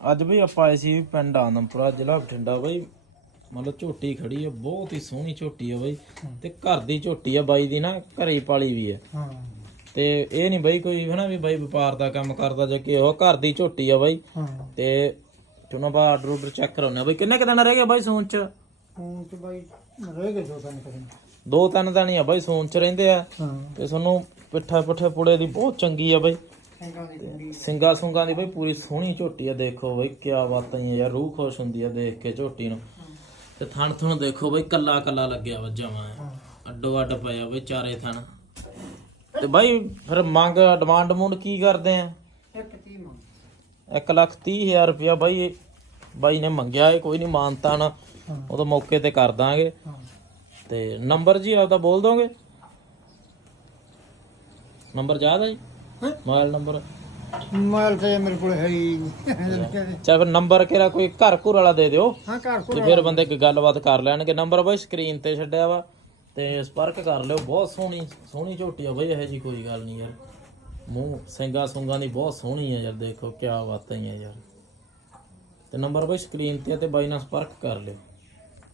ਅੱਜ ਬਈ ਆਪਾਂ ਆਏ ਸੀ ਪਿੰਡ ਆਨੰਦਪੁਰਾ ਜ਼ਿਲ੍ਹਾ ਬਠਿੰਡਾ ਬਈ। ਮਤਲਬ ਝੋਟੀ ਖੜੀ ਆ ਬਹੁਤ ਹੀ ਸੋਹਣੀ ਝੋਟੀ ਆ ਬਈ। ਤੇ ਘਰ ਦੀ ਝੋਟੀ ਆ ਬਾਈ ਦੀ ਨਾ ਘਰੇ ਹੀ ਪਾਲੀ ਵੀ ਹਾਂ। ਤੇ ਇਹ ਨਹੀਂ ਬਈ ਕੋਈ ਹਨਾ ਵੀ ਬਾਈ ਵਪਾਰ ਦਾ ਕੰਮ ਕਰਦਾ ਜਾਂ ਕਿ ਉਹ ਘਰ ਦੀ ਝੋਟੀ ਆ ਬਾਈ। ਹਾਂ। ਤੇ ਚੁਣਾ ਬਾ ਆਰਡਰ ਆਰਡਰ ਚੈੱਕ ਕਰਾਉਣੇ ਬਈ। ਕਿੰਨੇ ਕੁ ਦਿਨ ਰਹਿ ਗਏ ਬਾਈ ਸੂਨ ਚ? ਹੁਣ ਤੇ ਬਾਈ ਰਹਿ ਗਏ ਦੋ ਤਿੰਨ ਕਰੇ ਦੋ ਤਿੰਨ ਦਿਨ ਹੀ ਆ ਬਾਈ ਸੂਨ ਚ ਰਹਿੰਦੇ ਆ। ਹਾਂ। ਤੇ ਤੁਹਾਨੂੰ ਪਿੱਠਾ ਪੁੱਠੇ ਪੁੜੇ ਦੀ ਬਹੁਤ ਚੰਗੀ ਆ ਬਾਈ। ਸਿੰਗਾ ਸੁੰਗਾ ਦੀ ਬਈ ਪੂਰੀ ਸੋਹਣੀ ਝੋਟੀ ਆ ਦੇਖੋ ਬਈ ਕੀ ਬਾਤਾਂ ਹੀ ਆ ਯਾਰ ਰੂਹ ਖੁਸ਼ ਹੁੰਦੀ ਆ ਦੇਖ ਕੇ ਝੋਟੀ ਨੂੰ। ਤੇ ਥਣ ਥਣ ਦੇਖੋ ਬਈ ਕੱਲਾ ਕੱਲਾ ਲੱਗਿਆ ਵਾ ਜਮਾ। ਅੱਡੋ ਅੱਡ ਪਿਆ ਬਈ ਚਾਰੇ ਥਣ। ਤੇ ਬਾਈ ਫਿਰ ਮੰਗ ਡਿਮਾਂਡ ਮੂੰਡ ਕੀ ਕਰਦੇ ਆ? ਇੱਕ ਤੀ ਮੰਗ। 1 ਲੱਖ ਤੀਹ ਹਜ਼ਾਰ ਰੁਪਇਆ ਬਾਈ ਇਹ- ਬਾਈ ਨੇ ਮੰਗਿਆ ਏ ਕੋਈ ਨਹੀਂ ਮਾਨਤਾ ਨਾ ਉਦੋਂ ਮੌਕੇ ਤੇ ਕਰ ਦਾਂਗੇ। ਤੇ ਨੰਬਰ ਜੀ ਆਪਦਾ ਬੋਲ ਦੋਗੇ? ਨੰਬਰ ਯਾਦ ਹੈ ਜੀ? ਹੈਂ? Mobile number? ਮੋਬਾਈਲ ਤੇ ਮੇਰੇ ਕੋਲ ਹੈ ਹੀ ਨਹੀਂ। ਚਾਹੇ ਫਿਰ ਨੰਬਰ ਕਿਹੜਾ ਕੋਈ ਘਰ ਘੁਰ ਵਾਲਾ ਦੇ ਦਿਓ। ਹਾਂ ਘਰ ਤੇ ਕੋਲ ਫਿਰ ਬੰਦੇ ਕੋਈ ਗੱਲਬਾਤ ਕਰ ਲੈਣਗੇ। ਨੰਬਰ ਬਾਈ ਸਕਰੀਨ ਤੇ ਛੱਡਿਆ ਵਾ। ਤੇ ਸੰਪਰਕ ਕਰ ਲਿਓ। ਬਹੁਤ ਸੋਹਣੀ ਸੋਹਣੀ ਝੋਟੀ ਆ ਬਾਈ ਇਹੋ ਜੀ ਕੋਈ ਗੱਲ ਨਹੀਂ ਯਾਰ। ਮੂੰਹ ਸਿੰਗਾ ਸੁੰਗਾ ਦੀ ਬਹੁਤ ਸੋਹਣੀ ਆ ਯਾਰ। ਦੇਖੋ ਕੀ ਬਾਤਾਂ ਹੀ ਆ ਯਾਰ। ਤੇ ਨੰਬਰ ਬਾਈ ਸਕਰੀਨ ਤੇ ਆ ਤੇ ਬਾਈ ਨਾਲ ਸੰਪਰਕ ਕਰ ਲਿਓ।